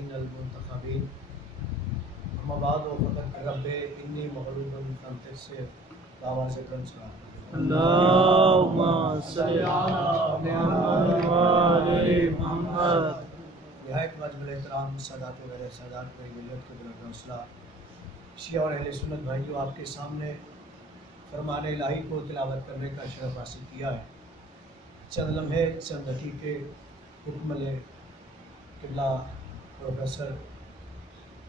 मुरसलीन अल मुंतखबीन अम्मा बाद व फ़क़त रब्बे इन्नी मग़लूबुन फ़ंतसिर आवाज़ से कम सुना अल्लाहुम्मा सल्ली अला मुहम्मद व आले मुहम्मद। निहायत वाजिब एहतराम सादात वगैरह सादात को मिलत के बुलंद हौसला शिया और अहले सुन्नत भाइयों, आपके सामने फरमान इलाही को तिलावत करने का शरफ हासिल किया है। चंद लम्हे चंद दकीक़े हुक्म क़िबला प्रोफेसर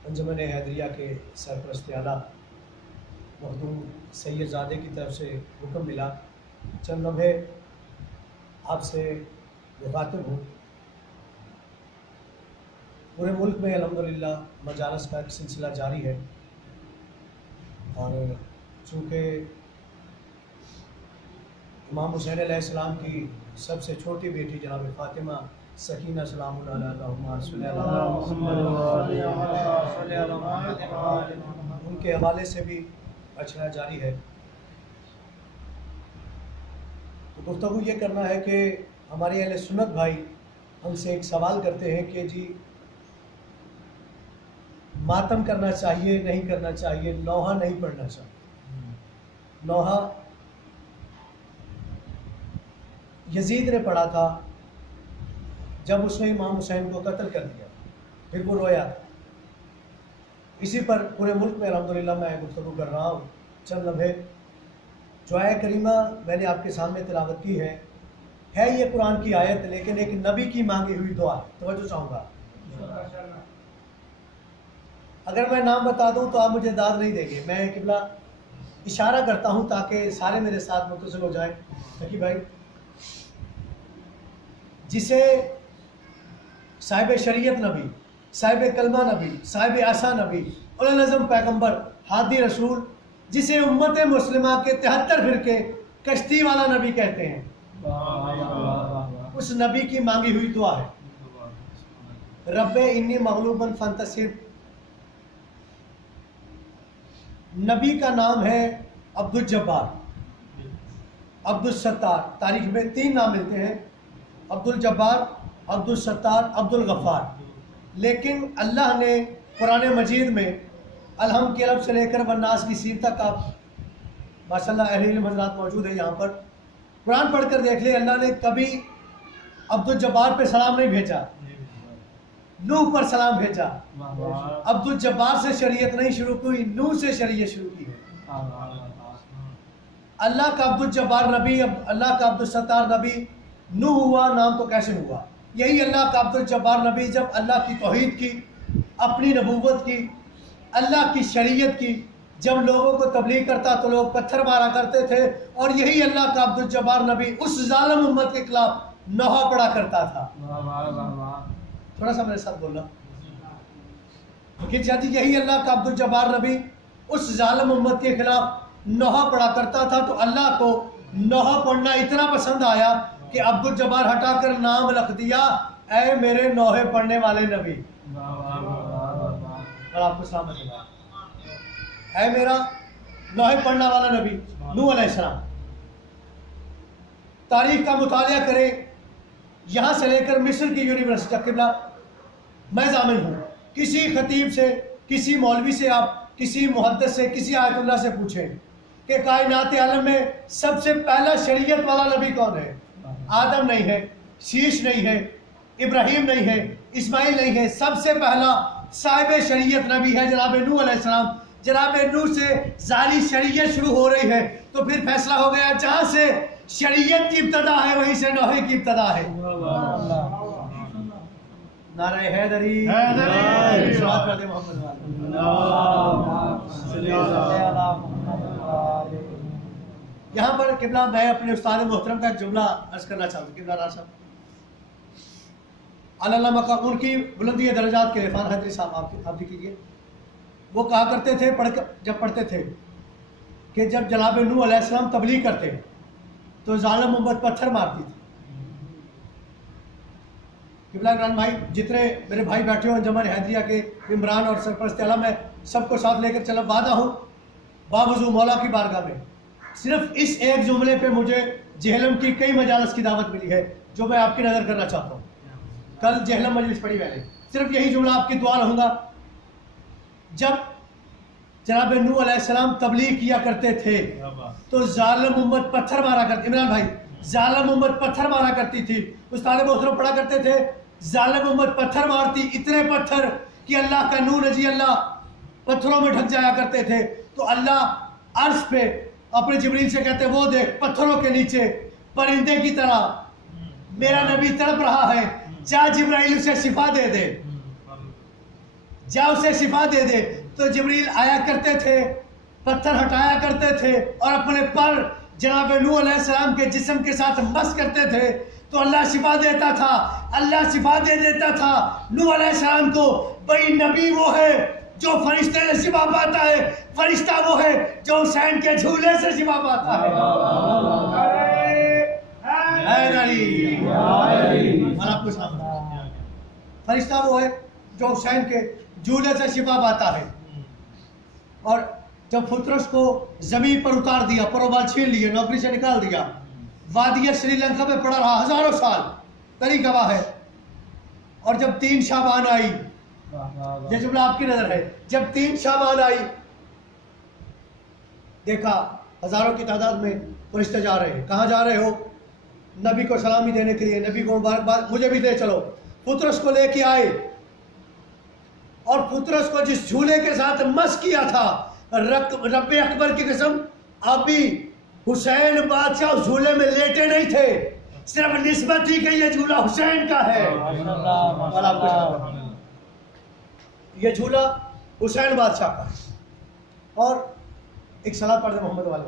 अंजुमन हैदरिया के सरपरस्त आला मखदूम सैयदजादे की तरफ से हुक्म मिला, चंद लम्हे आपसे मुखातिब हूँ। पूरे मुल्क में अल्हम्दुलिल्लाह मजालस का एक सिलसिला जारी है और चूँकि इमाम हुसैन अलैहिस्सलाम की सबसे छोटी बेटी जनाब फ़ातिमा सकीना सलामुन अलैहा उनके हवाले से भी अचना जारी है। तो गुफ्तगू ये करना है कि हमारे अहले सुन्नत भाई हमसे एक सवाल करते हैं कि जी मातम करना चाहिए नहीं करना चाहिए, नौहा नहीं पढ़ना चाहिए। नौहा यजीद ने पढ़ा था जब उसने इमाम हुसैन को कत्ल कर दिया, फिर वो रोया। इसी पर पूरे मुल्क में अल्हम्दुलिल्लाह मैं गुफ्तगू कर रहा हूँ। चंद लम्हे जो आया करीमा मैंने आपके सामने तिलावत की है ये कुरान की आयत, लेकिन एक नबी की मांगी हुई दुआ। तवज्जो चाहूँगा, अगर मैं नाम बता दूं तो आप मुझे दाद नहीं देंगे। मैं किबला इशारा करता हूं ताकि सारे मेरे साथ मुत्तसिल हो जाएं। कि भाई जिसे साहिब शरीयत नबी, साहिब कलमा नबी, साहिब आसा नबी, उल नज़म पैगंबर, हादी रसूल, जिसे उम्मत मुस्लिमा के 73 फिरके कश्ती वाला नबी कहते हैं, उस नबी की मांगी हुई दुआ है। रब्बे इन्नी मग़लूबुन फ़ंतसिर। नबी का नाम है अब्दुल जब्बार, अब्दुल सत्तार। तारीख में 3 नाम मिलते हैं, अब्दुल जब्बार, अब्दुल सत्तार, अब्दुल गफ़ार। लेकिन अल्लाह ने कुरान मजीद में अलहम के रब से लेकर वन्नास की सीर तक आप माशाल्लाह अहले इल्म हज़रात मौजूद है यहाँ पर, कुरान पढ़कर देख ले, अल्लाह ने कभी अब्दुल जब्बार पे सलाम नहीं भेजा, नूह पर सलाम भेजा। अब्दुल जब्बार से शरीयत नहीं शुरू हुई, नूह से शरीयत शुरू की है। अल्लाह का अब्दुल जब्बार नबी, अल्लाह का अब्दुल सत्तार नबी, नूह हुआ नाम तो कैसे हुआ? यही अल्लाह का अब्दुल जब्बार नबी जब अल्लाह की तौहीद की, अपनी नबूवत की, अल्लाह की शरीयत की, जब लोगों को तबलीग करता तो लोग पत्थर मारा करते थे, और यही अल्लाह का अब्दुल जब्बार नबी उस जालिम उम्मत के खिलाफ नौहा पढ़ा करता था। थोड़ा सा मेरे साथ बोलना। लेकिन शादी यही अल्लाह का अब्दुल जब्बार नबी उस जालिम उम्मत के खिलाफ नौहा पढ़ा करता था, तो अल्लाह को नौहा पढ़ना इतना पसंद आया कि अब्दुल जब्बार हटाकर नाम रख दिया, ऐ मेरे नौहे पढ़ने वाले नबी। और आपको सलामत है, ऐ मेरा नौहे पढ़ने वाला नबी नूह अलैहिस्सलाम। तारीख का मुतालिया करें, यहाँ से लेकर मिस्र की यूनिवर्सिटी किबला मैं जामिल हूँ। किसी खतीब से, किसी मौलवी से, आप किसी मुहद्दिस से, किसी आयतुल्लाह से पूछें कि कायनात आलम में सबसे पहला शरीयत वाला नबी कौन है? आदम नहीं है, शीश नहीं है, इब्राहिम नहीं है, इस्माइल नहीं है, सबसे पहला साहिब शरीयत नबी है जनाब नूह अलैहिस्सलाम। जनाब नूह से जारी शरीयत शुरू हो रही है, तो फिर फैसला हो गया जहाँ से शरीयत की इब्तदा है वहीं से नौहे की इब्तदा है। नारे हैदरी, यहाँ पर किबला मैं अपने उस्ताद मोहतरम का जुमला अर्ज करना चाहता हूँ। किबला राज साहब अल्लाह मकाम उनकी बुलंदी दर्जात के इरफान हैदरी साहब आप भी कीजिए। वो कहा करते थे जब पढ़ते थे कि जब जनाब नूह अलैहिस्सलाम तबलीग करते तो जालिम उम्मत पत्थर मारती थी। किबला ग्रान भाई, जितने मेरे भाई बैठे हो अंजुमन हैदरिया के इमरान और सरपरस्त आला, मैं सबको साथ लेकर चला वादा हूँ बावजूद मौला की बारगाह में, सिर्फ इस एक जुमले पे मुझे जहलम की कई मजालस की दावत मिली है जो मैं आपकी नज़र करना चाहता हूँ। कल जहलम मजलिस पढ़ी मैंने, सिर्फ यही जुमला आपकी दुआ रहूँगा। जब जनाब नूह अलैहिस्सलाम तबलीग किया करते थे तो जालिम उम्मत पत्थर मारा करती, इमरान भाई, जालिम उम्मत पत्थर मारा करती थी। उस तालिब मोहतरम पढ़ा करते थे, जालिम उम्मत पत्थर मारती, इतने पत्थर कि अल्लाह का नूर जी अल्लाह पत्थरों में ढक जाया करते थे। तो अल्लाह अर्श पे अपने जिब्रील से कहते, वो देख पत्थरों के नीचे परिंदे की तरह मेरा नबी तड़प रहा है, जा जिब्राइल उसे शिफा दे दे, जा उसे शिफा दे दे। तो जिब्रील आया करते थे, पत्थर हटाया करते थे और अपने पर जनाब नूह अलैहिस्सलाम के जिस्म के साथ मस करते थे, तो अल्लाह शिफा देता था, अल्लाह शिफा दे देता था नूह अलैहिस्सलाम को। भाई नबी वो है जो फरिश्ते से शिफा पाता है, फरिश्ता वो है जो हुसैन के झूले से शिफा पाता है। फरिश्ता वो है जो हुसैन के झूले से शिफा पाता है। और जब फुतरस को जमीन पर उतार दिया, परोबाल छीन लिए, नौकरी से निकाल दिया, वादिया श्रीलंका में पड़ा रहा हजारों साल, तरी गवाह है। और जब 3 शाबान आई, ये जुमला आपकी नजर है, जब 3 शाबान आई, देखा हजारों की तादाद में फरिश्ते जा रहे हैं। कहाँ जा रहे हो? नबी को सलामी देने के लिए, नबी को मुझे भी ले चलो। फुतरस को लेके आए और फुतरस को जिस झूले के साथ मस किया था, रब्बे अकबर की कसम, अभी हुसैन बादशाह झूले में लेटे नहीं थे, सिर्फ निस्बत ही कि ये झूला हुसैन का है। ये झूला हुसैन बादशाह का है। और एक सलात पढ़ दे मोहम्मद वाले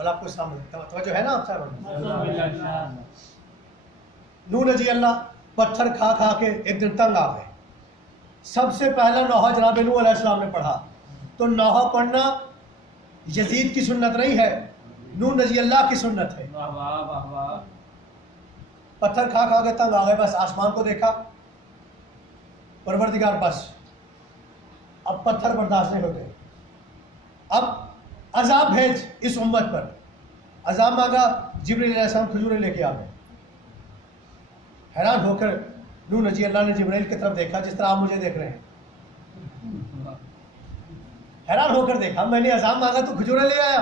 आपको तवज्जो है ना आप साहब? नूह नजी अल्लाह पत्थर खा खा के एक दिन तंग आ गए। सबसे पहला नौहा जनाब नूह अलैहिस्सलाम ने पढ़ा। तो नौहा पढ़ना यजीद की सुन्नत नहीं है, नूह नजी अल्लाह की सुन्नत है। पत्थर खा खा के तंग आ गए, बस आसमान को देखा, परवरदिगार बस अब पत्थर बर्दाश्त नहीं होते, अब अजाब भेज इस उम्मत पर। अजाब मांगा, जिब्रील अलैहिस्सलाम खजूरें लेके आ गए। हैरान होकर नूह नजी अल्लाह ने जिब्रील की तरफ देखा जिस तरह आप मुझे देख रहे हैं। हैरान होकर देखा, मैंने अजाब मांगा तो खजूरें ले आया।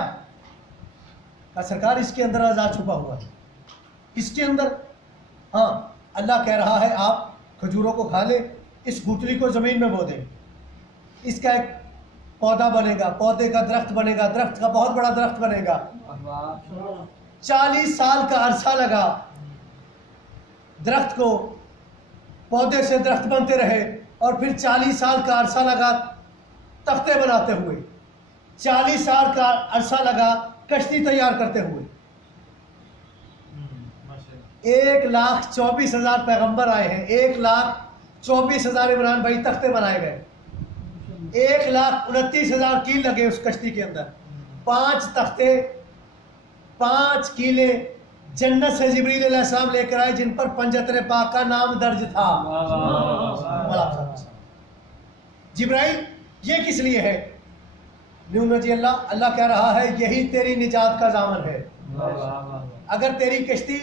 कहा सरकार इसके अंदर अजाब छुपा हुआ है। किसके अंदर? हाँ, अल्लाह कह रहा है आप खजूरों को खा ले, इस गुठली को जमीन में बो दे, इसका एक पौधा बनेगा, पौधे का दरख्त बनेगा, दरख्त का बहुत बड़ा दरख्त बनेगा। 40 साल का अरसा लगा दरख्त को, पौधे से दरख्त बनते रहे, और फिर 40 साल का अरसा लगा तख्ते बनाते हुए, 40 साल का अरसा लगा कश्ती तैयार करते हुए। 1,24,000 पैगंबर आए हैं, 1,24,000 इमरान भाई तख्ते बनाए गए, 1,29,000 कील लगे उस कश्ती के अंदर, 5 तख्ते, 5 कीले जन्नत से जिब्रील अलैहिस्सलाम लेकर आए जिन पर पंजतरे पाक का नाम दर्ज था। जिब्राइल ये किस लिए है? नूह नजी अल्लाह कह रहा है यही तेरी निजात का जामन है। अगर तेरी कश्ती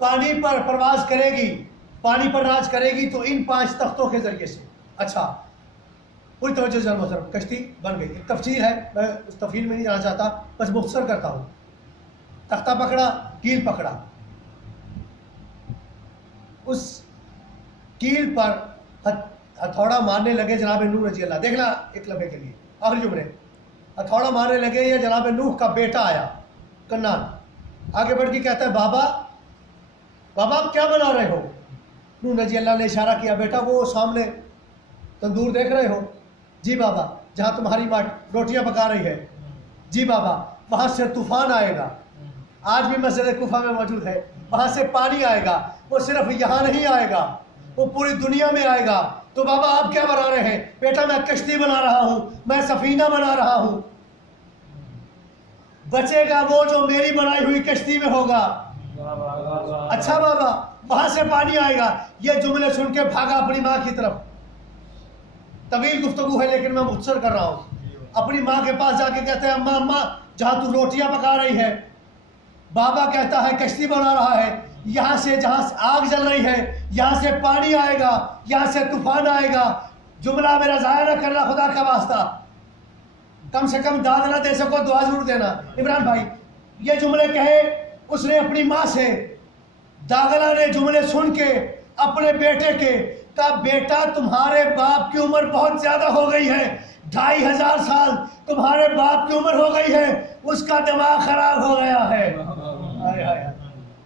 पानी पर परवाज करेगी, पानी पर राज करेगी, तो इन 5 तख्तों के जरिए से। अच्छा, कोई तवज्जो जरा मोहतरम, कश्ती बन गई, एक तफसील है, मैं उस तफसील में नहीं जाना चाहता, बस मुख्तसर करता हूँ। तख्ता पकड़ा, कील पकड़ा, उस कील पर हथौड़ा मारने लगे जनाब नूह नजी अल्लाह। देखना एक लम्हे के लिए, आखिरी जुमले, हथौड़ा मारने लगे, ये जनाब नूह का बेटा आया कन्नान, आगे बढ़ के कहता है बाबा बाबा आप क्या बना रहे हो? नूह नजी अल्लाह ने इशारा किया, बेटा वो सामने तंदूर देख रहे हो? जी बाबा। जहाँ तुम्हारी माँ रोटियां पका रही है? जी बाबा। वहाँ से तूफान आएगा, आज भी मस्जिद कुफा में मौजूद है, वहाँ से पानी आएगा, वो सिर्फ यहाँ नहीं आएगा, वो पूरी दुनिया में आएगा। तो बाबा आप क्या बना रहे हैं? बेटा मैं कश्ती बना रहा हूँ, मैं सफीना बना रहा हूँ, बचेगा वो जो मेरी बनाई हुई कश्ती में होगा। अच्छा बाबा, वहां से पानी आएगा। ये जुमले सुन के भागा अपनी माँ की तरफ। तवील गुफ्तगू है लेकिन मैं मुख्तसर कर रहा हूँ। अपनी माँ के पास जाके कहते हैं अम्मा अम्मा, जहाँ तू रोटियां पका रही है, बाबा कहता है कश्ती बना रहा है, यहाँ से जहाँ से आग जल रही है यहाँ से पानी आएगा, यहाँ से तूफान आएगा। जुमला मेरा ज़ाया न करना खुदा का वास्ता, कम से कम दाद ना दे सको दुआ जरूर देना। इमरान भाई ये जुमले कहे उसने अपनी माँ से, दागला ने जुमले सुन के अपने बेटे के कहा बेटा तुम्हारे बाप की उम्र बहुत ज्यादा हो गई है, 2500 साल तुम्हारे बाप की उम्र हो गई है, उसका दिमाग खराब हो गया है।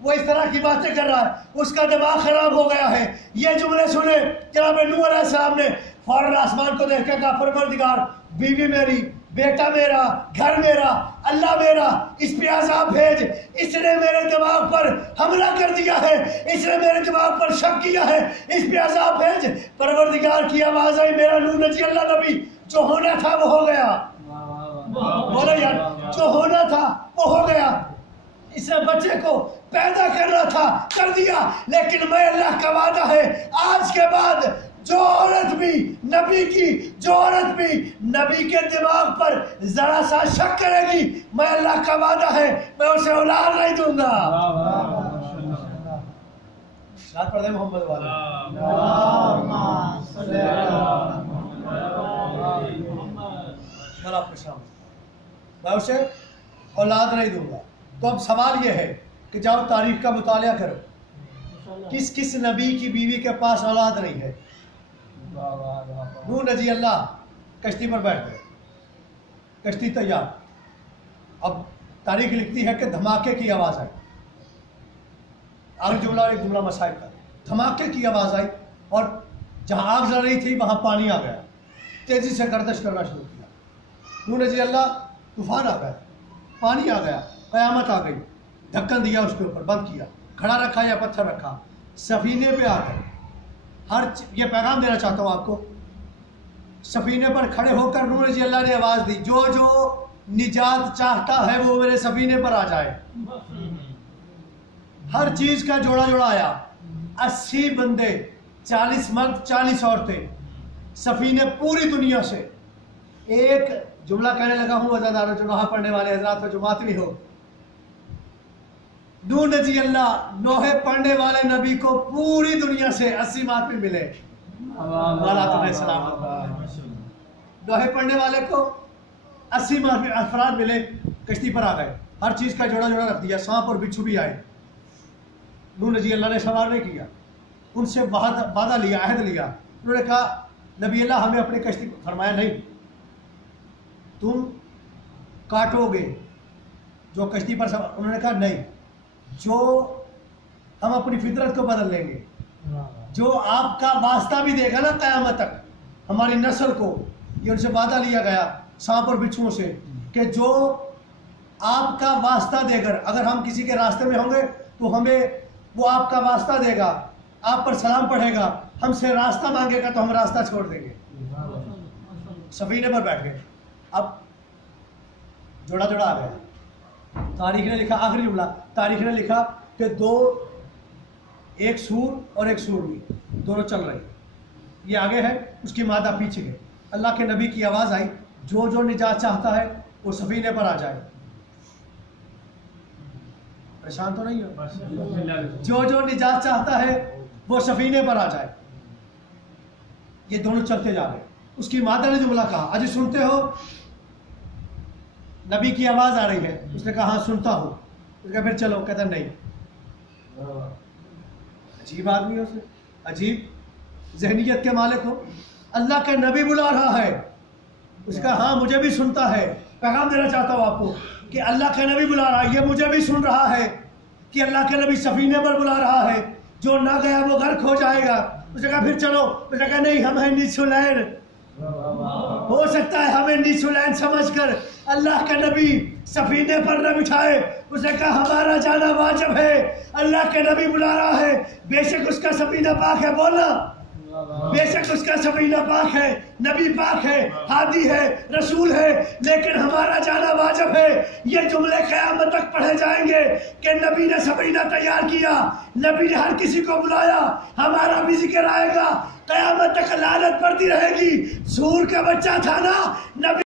वो इस तरह की बातें कर रहा है, उसका दिमाग खराब हो गया है। ये जुमले सुने जनाब नूह अलैहिस्सलाम ने फौरन आसमान को देख के कहा परवरदिगार बीवी मेरी, बेटा मेरा, घर मेरा, अल्लाह मेरा, इस पे अज़ाब भेज, इसने मेरे दिमाग पर हमला कर दिया है, इसने मेरे दिमाग पर शक किया है, इस पे अज़ाब भेज। परवरदिगार की आवाज आई मेरा नूह नजी अल्लाह नबी, जो होना था वो हो गया। बोलो यार, जो होना था वो हो गया। इसने बच्चे को पैदा करना था कर दिया, लेकिन मैं अल्लाह का वादा है आज के बाद जो औरत भी नबी के दिमाग पर जरा सा शक करेगी, मैं अल्लाह का वादा है मैं उसे औलाद नहीं दूंगा। साथ पढ़े मोहम्मद वाले, मैं उसे औलाद नहीं दूंगा। तो अब सवाल यह है कि जाओ तारीख का मुतालिया करो, किस किस नबी की बीवी के पास औलाद नहीं है। नूह नजी अल्लाह कश्ती पर बैठ गए, कश्ती तैयार। अब तारीख लिखती है कि धमाके की आवाज़ आई। आगे जुमला एक जुमला मसाइब का, धमाके की आवाज़ आई और जहाँ आग जल रही थी वहाँ पानी आ गया, तेज़ी से गर्दिश करना शुरू किया। नूह नजी अल्लाह, तूफान आ गया, पानी आ गया, क़यामत आ गई, ढक्कन दिया उसके ऊपर, बंद किया, खड़ा रखा या पत्थर रखा, सफीने पे आ गए। ये पैगाम देना चाहता हूँ आपको, सफीने पर खड़े होकर नूह नजी अल्लाह ने आवाज़ दी, जो जो निजात चाहता है वो मेरे सफीने पर आ जाए। हर चीज़ का जोड़ा जोड़ा आया, 80 बंदे, 40 मर्द, 40 औरतें, सफीने पूरी दुनिया से। एक जुमला कहने लगा हूँ वज़ादारों, जो नोहा पढ़ने वाले हजरात में जुमात नहीं हो, नूह नजी अल्लाह नोहे पढ़ने वाले नबी को पूरी दुनिया से 80 मातमी मिले। नोहे पढ़ने वाले को 80 मातमी अफराद मिले, कश्ती पर आ गए, हर चीज़ का जोड़ा जोड़ा रख दिया, सांप और बिच्छू भी आए। नूह नजी अल्लाह ने सवाल नहीं किया, उनसे वादा लिया, अहद लिया। उन्होंने कहा नबी अल्लाह हमें अपनी कश्ती, फरमाया नहीं, तुम काटोगे जो कश्ती पर सवार। उन्होंने कहा नहीं, जो हम अपनी फितरत को बदल लेंगे, जो आपका वास्ता भी देगा ना क़यामत तक हमारी नस्ल को। ये उनसे वादा लिया गया सांप और बिच्छुओं से कि जो आपका वास्ता देकर, अगर हम किसी के रास्ते में होंगे तो हमें वो आपका वास्ता देगा, आप पर सलाम पढ़ेगा, हमसे रास्ता मांगेगा तो हम रास्ता छोड़ देंगे। सफीने पर बैठ गए। अब जोड़ा जोड़ा आ गया। तारीख ने लिखा, आखिरी जुमला, तारीख ने लिखा कि एक सूर और एक सूरनी दोनों चल रहे, ये आगे है, उसकी मादा पीछे है। अल्लाह के नबी की आवाज़ आई, जो जो निजात चाहता है वो सफीने पर आ जाए। परेशान तो नहीं हो? जो जो निजात चाहता है वो सफीने पर आ जाए। ये दोनों चलते जा रहे। उसकी माता ने जुमला कहा, अजी सुनते हो? नबी की आवाज़ आ रही है। उसने कहा हाँ सुनता हूँ। उसने कहा फिर चलो। कहता नहीं। अजीब आदमी हो, उसे अजीब जहनीत के मालिक हो। अल्लाह के नबी बुला रहा है। उसने कहा हाँ मुझे भी सुनता है। पैगाम देना चाहता हूँ आपको कि अल्लाह का नबी बुला रहा है, ये मुझे भी सुन रहा है कि अल्लाह के नबी सफीने पर बुला रहा है, जो ना गया वो गर्क हो जाएगा। उसने कहा फिर चलो। उसने कहा नहीं, हम हैं नीचुलैन, हो सकता है हमें नीचुलैन समझकर अल्लाह का नबी सफीने पर न बिठाए। उसने कहा हमारा जाना वाजिब है, अल्लाह के नबी बुला रहा है, बेशक उसका सफीना पाक है। बोलना, बेशक उसका सफीना पाक है, नबी पाक है, हादी है, रसूल है, लेकिन हमारा जाना वाजिब है। ये जुमले क़यामत तक पढ़े जाएंगे कि नबी ने सफीना तैयार किया, नबी ने हर किसी को बुलाया, हमारा भी जिक्र आएगा, क़यामत तक लानत पड़ती रहेगी। सूर का बच्चा था ना, नबी